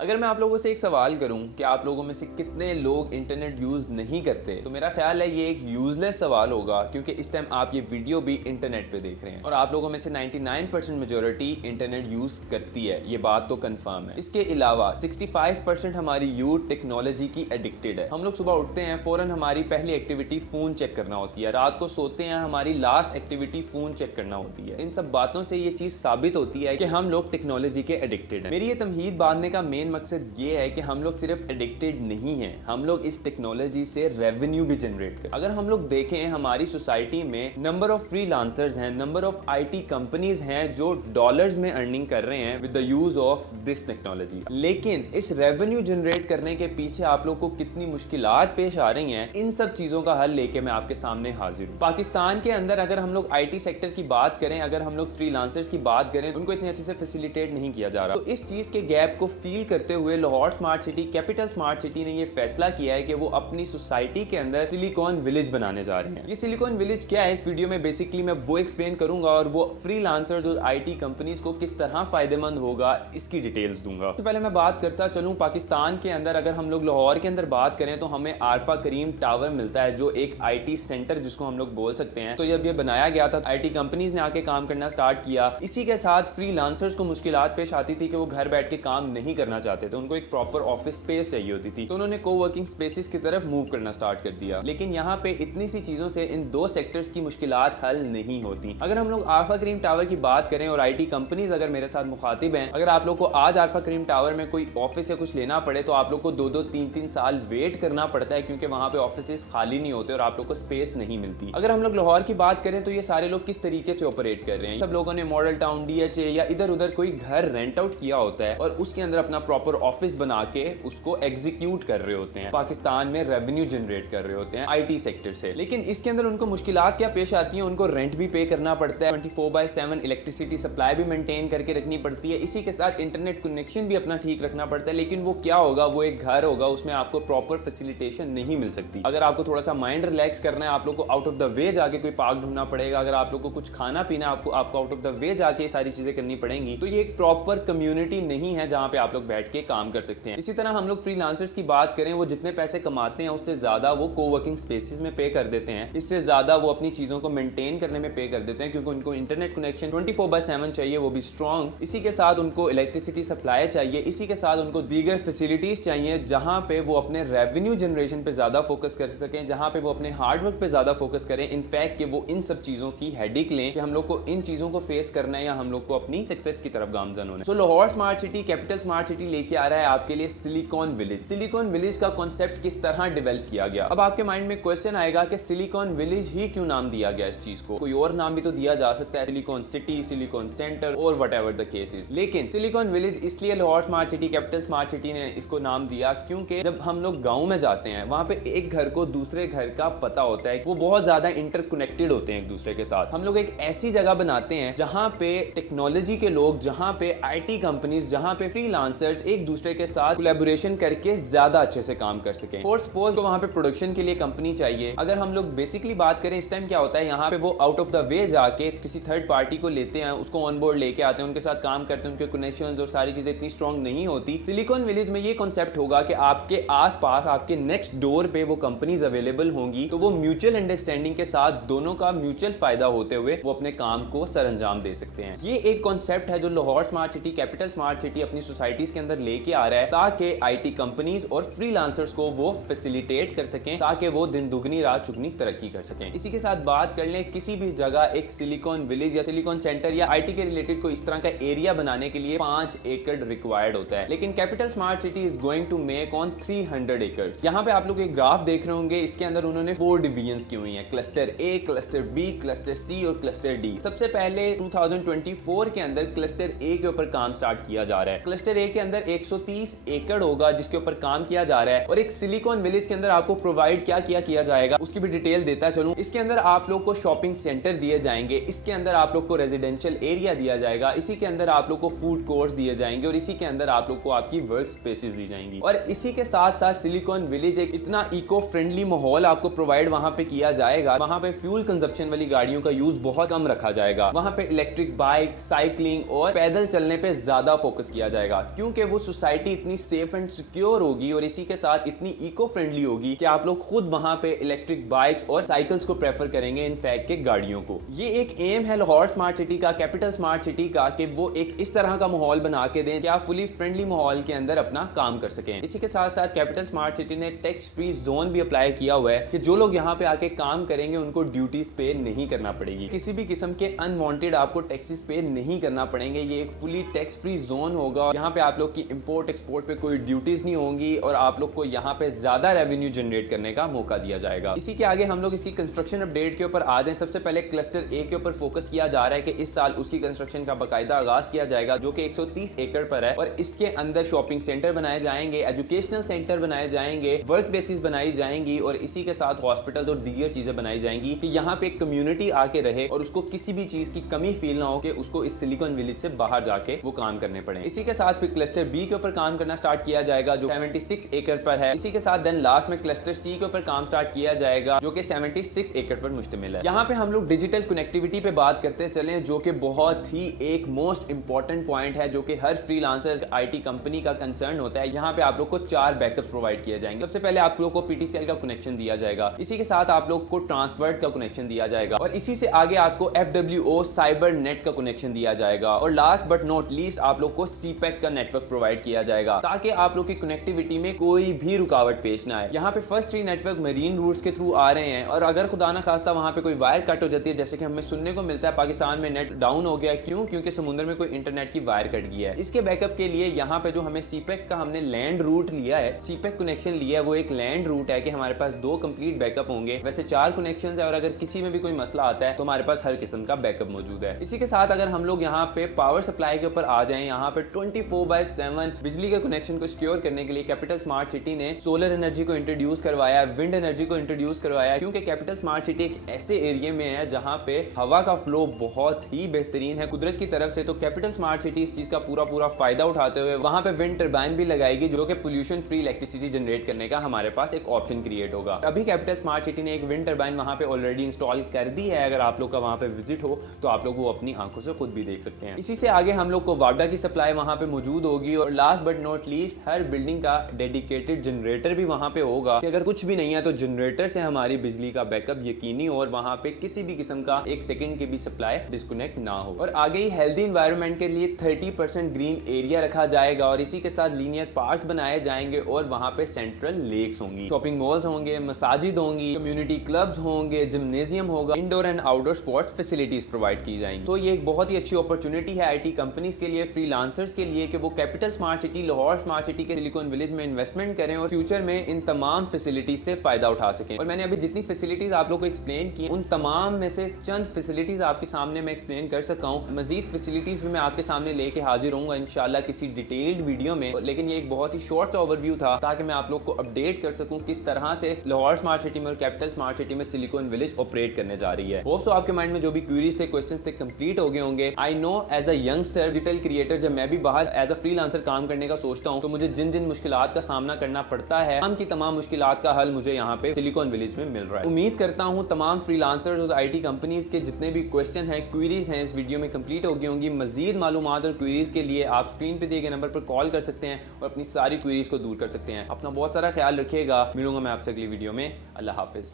अगर मैं आप लोगों से एक सवाल करूं कि आप लोगों में से कितने लोग इंटरनेट यूज़ नहीं करते, तो मेरा ख्याल है ये एक यूज़लेस सवाल होगा, क्योंकि इस टाइम आप ये वीडियो भी इंटरनेट पे देख रहे हैं और आप लोगों में से 99% मेजॉरिटी इंटरनेट यूज़ करती है। ये बात तो कंफर्म है। इसके अलावा 65% हमारी यूथ टेक्नोलॉजी की एडिक्टेड है। हम लोग सुबह उठते हैं, फ़ौरन हमारी पहली एक्टिविटी फ़ोन चेक करना होती है। रात को सोते हैं, हमारी लास्ट एक्टिविटी फ़ोन चेक करना होती है। इन सब बातों से ये चीज़ साबित होती है कि हम लोग टेक्नोलॉजी के एडिक्टेड हैं। मेरी ये तमहीद बांधने का मेन मकसद ये है कि हम लोग सिर्फ एडिक्टेड नहीं हैं, हम लोग इस टेक्नोलॉजी से रेवेन्यू भी जनरेट कर। अगर हम लोग देखें हमारी सोसाइटी में नंबर ऑफ फ्रीलांसर्स हैं, नंबर ऑफ आईटी कंपनीज हैं जो डॉलर्स में अर्निंग कर रहे हैं with the use of this technology. लेकिन इस रेवेन्यू जनरेट करने के पीछे आप लोग को कितनी मुश्किलात पेश आ रही हैं, इन सब चीजों का हल लेके मैं आपके सामने हाजिर हूँ। पाकिस्तान के अंदर अगर हम लोग आईटी सेक्टर की बात करें, अगर हम लोग फ्रीलांसर्स की बात करें, उनको इतनी अच्छे से फैसिलिटेट नहीं किया जा रहा। तो इस चीज के गैप को फील करते हुए Lahore smart city, capital smart city ने ये फैसला किया है कि वो अपनी सोसाइटी के अंदर सिलिकॉन विलेज बनाने जा रहे हैं। ये सिलिकॉन विलेज क्या है, इस वीडियो में बेसिकली मैं वो एक्सप्लेन करूंगा और वो फ्रीलांसर्स और आईटी कंपनीज को किस तरह फायदेमंद होगा इसकी डिटेल्स दूंगा। तो पहले मैं बात करता चलूं पाकिस्तान के अंदर, अगर हम लोग लाहौर के अंदर बात करें तो हमें आरफा करीम टावर मिलता है, जो एक आईटी सेंटर जिसको हम लोग बोल सकते हैं। तो जब ये बनाया गया था, आईटी कंपनीज ने आके काम करना स्टार्ट किया। इसी के साथ फ्रीलांसर्स को मुश्किलात पेश आती थी कि वो घर बैठ के काम नहीं करना चाहते थे, उनको एक प्रॉपर ऑफिस स्पेस चाहिए होती थी। तो उन्होंने कोवर्किंग स्पेसेस की तरफ मूव करना स्टार्ट कर दिया। लेकिन यहाँ पे इतनी सी चीजों से इन दो सेक्टर्स की मुश्किलात हल नहीं होती। अगर हम लोग आरफा करीम टावर की बात करें और आईटी कंपनीज अगर मेरे साथ मुखातिब हैं, अगर आप लोग को आज आरफा करीम टावर में कोई ऑफिस या कुछ लेना पड़े तो आप लोग को 2-2, 3-3 साल वेट करना पड़ता है, क्योंकि वहां पे ऑफिस खाली नहीं होते और आप लोग को स्पेस नहीं मिलती। अगर हम लोग लाहौर की बात करें तो ये सारे लोग किस तरीके से ऑपरेट कर रहे हैं, सब लोगों ने मॉडल टाउन, डीएचए या इधर उधर कोई घर रेंट आउट किया होता है और उसके अंदर अपना प्रॉपर ऑफिस बना के उसको एग्जीक्यूट कर रहे होते हैं, पाकिस्तान में रेवेन्यू जनरेट कर रहे होते हैं आईटी सेक्टर से। लेकिन इसके अंदर उनको मुश्किलात क्या पेश आती हैं, उनको रेंट भी पे करना पड़ता है, 24/7 इलेक्ट्रिसिटी सप्लाई भी मेंटेन करके रखनी पड़ती है, इसी के साथ इंटरनेट कनेक्शन भी अपना ठीक रखना पड़ता है। लेकिन वो क्या होगा, वो एक घर होगा, उसमें आपको प्रॉपर फैसिलिटेशन नहीं मिल सकती। अगर आपको थोड़ा सा माइंड रिलैक्स करना है, आप लोग को आउट ऑफ द वे जाके कोई पार्क ढूंढना पड़ेगा। अगर आप लोग को कुछ खाना पीना, आपको आउट ऑफ द वे जाके ये सारी चीजें करनी पड़ेंगी। तो ये एक प्रॉपर कम्युनिटी नहीं है जहां पे आप लोग बैठ के काम कर सकते हैं। इसी तरह हम लोग फ्रीलांसर्स की बात करें, वो जितने पैसे कमाते हैं उससे ज्यादा वो कोवर्किंग स्पेसेस में पे कर देते हैं, इससे ज्यादा वो अपनी चीजों को मेंटेन करने में पे कर देते हैं, क्योंकि उनको इंटरनेट कनेक्शन 24/7 चाहिए, वो भी स्ट्रॉन्ग। इसी के साथ उनको इलेक्ट्रिसिटी सप्लाई चाहिए, इसी के साथ उनको दीगर फैसिलिटीज चाहिए जहां पे वो अपने रेवेन्यू जनरेशन पे ज्यादा फोकस कर सकें, जहां पे वो अपने हार्डवर्क पे ज्यादा फोकस करें। इनफैक्ट कि वो इन सब चीजों की हेडेक लें कि हम लोग को इन चीजों को फेस करना है या हम लोग को अपनी सक्सेस की तरफ गामजन होना है। So Lahore smart city, capital smart city लेके आ रहा है आपके लिए सिलिकॉन विलेज। सिलिकॉन विलेज का कॉन्सेप्ट किस तरह डेवलप किया गया। अब आपके माइंड में क्वेश्चन आएगा कि सिलिकॉन विलेज ही क्यों नाम दिया गया इस चीज को, कोई और नाम भी तो दिया जा सकता है, सिलिकॉन सिटी, सिलिकॉन सेंटर और व्हाटएवर द केस इज। लेकिन सिलिकॉन विलेज इसलिए Lahore smart city, capital smart city ने इसको नाम दिया क्योंकि जब हम लोग गांव में जाते हैं, वहां पे एक घर को दूसरे घर का पता होता है, वो बहुत ज्यादा इंटरकनेक्टेड होते हैं एक दूसरे के साथ। हम लोग एक ऐसी जगह बनाते हैं जहां पे टेक्नोलॉजी के लोग, जहां पे आईटी कंपनीज, जहां पे फ्रीलांसर्स एक दूसरे के साथ कोलैबोरेशन करके ज्यादा अच्छे से काम कर सकें। फॉर सपोज को वहां पे प्रोडक्शन के लिए कंपनी चाहिए। अगर हम लोग बेसिकली बात करें, इस टाइम क्या होता है, यहाँ पे वो आउट ऑफ द वे जाके किसी थर्ड पार्टी को लेते हैं, उसको ऑन बोर्ड लेके आते हैं, उनके साथ काम करते हैं, उनके कनेक्शंस और सारी चीजें इतनी स्ट्रॉन्ग नहीं होती। सिलिकॉन विलेज में ये कॉन्सेप्ट होगा कि आपके आसपास, आपके नेक्स्ट डोर पे वो कंपनीज अवेलेबल होंगी, तो वो म्यूचुअल अंडरस्टैंडिंग के साथ दोनों का म्यूचुअल फायदा होते हुए वो अपने काम को सर अंजाम दे सकते हैं। ये एक कॉन्सेप्ट है जो Lahore smart city, capital smart city अपनी सोसाइटीज के अंदर लेके आ रहा है, ताकि आईटी कंपनीज और फ्रीलांसर्स को वो फैसिलिटेट कर सकें, ताकि वो दिन दुगनी रात चुगनी तरक्की कर सकें। इसी के साथ बात कर लें, किसी भी जगह एक सिलिकॉन विलेज या सिलिकॉन सेंटर या आईटी के रिलेटेड कोई इस तरह का एरिया बनाने के लिए 5 एकड़ रिक्वायर्ड होता है। लेकिन capital smart city is going to make on 300 acres. यहाँ पे आप लोग एक ग्राफ देख रहे होंगे, इसके अंदर उन्होंने 4 डिवीजन की हुई हैं, क्लस्टर ए, क्लस्टर बी, क्लस्टर सी और क्लस्टर डी। सबसे पहले 2024 के अंदर क्लस्टर ए के ऊपर काम स्टार्ट किया जा रहा है। क्लस्टर ए के अंदर 130 एकड़ होगा जिसके ऊपर काम किया जा रहा है। और एक सिलिकॉन विलेज के अंदर आपको प्रोवाइड क्या किया जाएगा उसकी भी डिटेल देता चलूं। इसके अंदर आप लोग को शॉपिंग सेंटर दिए जाएंगे, इसके अंदर आप लोग को रेजिडेंशियल एरिया दिया जाएगा, इसी के अंदर आप लोग को फूड कोर्ट्स दिए जाएंगे और इसी के अंदर आप लोग को आपकी वर्क स्पेसेस दी जाएंगी। और इसी के साथ साथ सिलिकॉन विलेज एक इतना इको फ्रेंडली माहौल आपको प्रोवाइड वहां पे किया जाएगा। वहां पे फ्यूल कंजप्शन वाली गाड़ियों का यूज बहुत कम रखा जाएगा। वहां पे इलेक्ट्रिक बाइक, साइकिलिंग और पैदल चलने पे ज्यादा फोकस किया जाएगा, क्योंकि वो सोसाइटी इतनी सेफ एंड सिक्योर होगी और इसी के साथ इतनी इको फ्रेंडली होगी कि आप लोग खुद वहां पे इलेक्ट्रिक बाइक्स और साइकिल्स को प्रेफर करेंगे इनफैक्ट के गाड़ियों को। ये एक एम है लाहौर स्मार्ट सिटी का, कैपिटल स्मार्ट सिटी का, कि वो एक इस तरह का माहौल बना के दें कि आप फुली फ्रेंडली माहौल के अंदर अपना काम कर सकें। इसी के साथ साथ कैपिटल स्मार्ट सिटी ने टैक्स फ्री जोन भी अप्लाई किया हुआ है कि जो लोग यहाँ पे आके काम करेंगे उनको ड्यूटीज पे नहीं करना पड़ेगी, किसी भी किस्म के अनवांटेड आपको टैक्सेस पे नहीं करना पड़ेंगे। ये एक फुली टैक्स फ्री जोन होगा। यहाँ पे आप लोग की इंपोर्ट एक्सपोर्ट पे कोई ड्यूटीज नहीं होंगी और आप लोग को यहाँ पे ज्यादा रेवेन्यू जनरेट करने का मौका दिया जाएगा। इसी के आगे हम लोग इसकी कंस्ट्रक्शन अपडेट के ऊपर आ जाएं। सबसे पहले क्लस्टर ए के ऊपर फोकस किया जा रहा है कि इस साल उसकी कंस्ट्रक्शन का बाकायदा आगाज किया जाएगा जो कि 130 एकड़ पर है और इसके अंदर शॉपिंग सेंटर बनाए जाएंगे, एजुकेशनल सेंटर बनाए जाएंगे, वर्क प्लेसेस बनाई जाएंगी और इसी के साथ हॉस्पिटल और दीगर चीजें बनाई जाएंगी कि यहाँ पे एक कम्युनिटी आके रहे और उसको किसी भी चीज की कमी फील ना हो कि उसको इस सिलिकॉन विलेज से बाहर जाके वो काम करने पड़े। इसी के साथ फिर क्लस्टर बी के ऊपर काम करना स्टार्ट किया जाएगा जो 76 एकड़ पर है। इसी के साथ देन लास्ट में क्लस्टर सी के ऊपर काम स्टार्ट किया जाएगा जो कि 76 एकड़ पर मुश्तमिल है। यहाँ पे हम लोग डिजिटल कनेक्टिविटी पे बात करते चले जो कि बहुत ही एक मोस्ट इंपॉर्टेंट पॉइंट है जो कि हर फ्रीलांसर आईटी कंपनी का कंसर्न होता है। यहाँ पे आप लोग को 4 बैकअप्स प्रोवाइड किए जाएंगे। सबसे पहले आप लोग को पीटीसीएल का कनेक्शन दिया जाएगा, इसी के साथ आप लोग को ट्रांसवर्ट का कनेक्शन दिया जाएगा और इसी से आगे आपको FWO साइबर नेट का कनेक्शन दिया जाएगा और लास्ट बट नॉट लीस्ट आप लोग को सीपैक का नेटवर्क प्रोवाइड किया जाएगा ताकि आप लोग की कनेक्टिविटी में कोई भी रुकावट पेश ना आए। यहाँ पे फर्स्ट 3 नेटवर्क मरीन रूट्स के थ्रू आ रहे हैं और अगर खुदा ना खास्ता वहां पे कोई वायर कट हो जाती है, जैसे कि हमें सुनने को मिलता है पाकिस्तान में नेट डाउन हो गया, क्यों? क्योंकि समुद्र में कोई इंटरनेट की वायर कट गई है। इसके बैकअप के लिए यहाँ पे जो हमें सीपैक का हमने लैंड रूट लिया है, सीपैक कनेक्शन लिया है, वो एक लैंड रूट है कि हमारे पास 2 कंप्लीट बैकअप होंगे। वैसे 4 कनेक्शन है और अगर किसी में भी कोई मसला आता है तो हमारे पास हर किस्म का बैकअप मौजूद है। इसी के साथ अगर हम लोग यहाँ पे पावर सप्लाई के ऊपर आ जाएं, यहाँ पे 24/7 बिजली के कनेक्शन को सिक्योर करने के लिए कैपिटल स्मार्ट सिटी ने सोलर एनर्जी को इंट्रोड्यूस करवाया, विंड एनर्जी को इंट्रोड्यूस करवाया, क्योंकि कैपिटल स्मार्ट सिटी एक ऐसे एरिया में है जहाँ पे हवा का फ्लो बहुत ही बेहतरीन है कुदरत की तरफ से। तो कैपिटल स्मार्ट सिटी इस चीज का पूरा फायदा उठाते हुए वहां पे विंड टर्बाइन भी लगाएगी जो कि पोल्यूशन फ्री इलेक्ट्रिसिटी जनरेट करने का हमारे पास एक ऑप्शन क्रिएट होगा। अभी कैपिटल स्मार्ट सिटी ने एक विंड टर्बाइन वहां पे ऑलरेडी इंस्टॉल कर दी है। अगर आप लोग का वहां पे विजिट हो तो आप लोग वो अपनी आंखों से खुद भी देख सकते हैं। इसी से आगे हम लोग को वाडा की सप्लाई वहां पे मौजूद होगी और last but not least her building का डेडिकेटेड जनरेटर भी वहां पे होगा कि अगर कुछ भी नहीं है तो जनरेटर से हमारी बिजली का बैकअप यकीनी और वहां पे किसी भी किस्म का 1 सेकंड की भी सप्लाई डिस्कनेक्ट ना हो। और आगे ही हेल्दी एनवायरनमेंट के लिए 30% ग्रीन एरिया रखा जाएगा और इसी के साथ लीनियर पार्क्स बनाए जाएंगे और वहां पे सेंट्रल लेक्स होंगी, शॉपिंग मॉल्स होंगे, मसाजिद होंगी, कम्युनिटी क्लब्स होंगे, जिम्नेजियम होगा, indoor and outdoor sports facilities provide की जाएंगी। तो ये एक बहुत ही अच्छी अपॉर्चुनिटी है आईटी कंपनीज के लिए, फ्रीलांसर्स के लिए कि वो capital smart city, Lahore smart city के सिलिकॉन विलेज में इन्वेस्टमेंट करें और फ्यूचर में इन तमाम फैसिलिटीज से फायदा उठा सकें। और मैंने अभी जितनी फैसिलिटीज आप लोग को एक्सप्लेन की उन तमाम में से चंद फैसिलिटीज आपके सामने मैं एक्सप्लेन कर सका हूँ। मजीद फैसिलिटीज भी मैं आपके सामने लेके हाजिर होऊंगा इंशाल्लाह किसी डिटेल्ड वीडियो में, लेकिन ये एक बहुत ही शॉर्ट सा ओवरव्यू था ताकि मैं आप लोग को अपडेट कर सकूं किस तरह से लाहौर स्मार्ट सिटी में और कैपिटल स्मार्ट सिटी में सिलिकॉन विलेज ऑपरेट करने जा रही है। होप सो आपके माइंड में जो भी क्वेरीज थे, क्वेश्चंस थे, कंप्लीट हो गए होंगे। I know as a youngster digital creator जब मैं भी बाहर एज अ फ्रीलांसर काम करने का सोचता हूँ तो मुझे जिन जिन मुश्किलात का सामना करना पड़ता है, हम की तमाम मुश्किलात का हल मुझे यहाँ पे सिलिकॉन विलेज में मिल रहा है। उम्मीद करता हूँ तमाम फ्रीलांसर्स और आईटी कंपनीज के जितने भी क्वेश्चन हैं, क्वेरीज हैं, इस वीडियो में कंप्लीट हो गई होंगी। मजीद मालूमात और क्वेरीज के लिए आप स्क्रीन पे दिए गए नंबर पर कॉल कर सकते हैं और अपनी सारी क्वेरीज को दूर कर सकते हैं। अपना बहुत सारा ख्याल रखिएगा। मिलूंगा मैं आपसे अगली वीडियो में। अल्लाह हाफिज।